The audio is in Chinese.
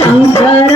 上班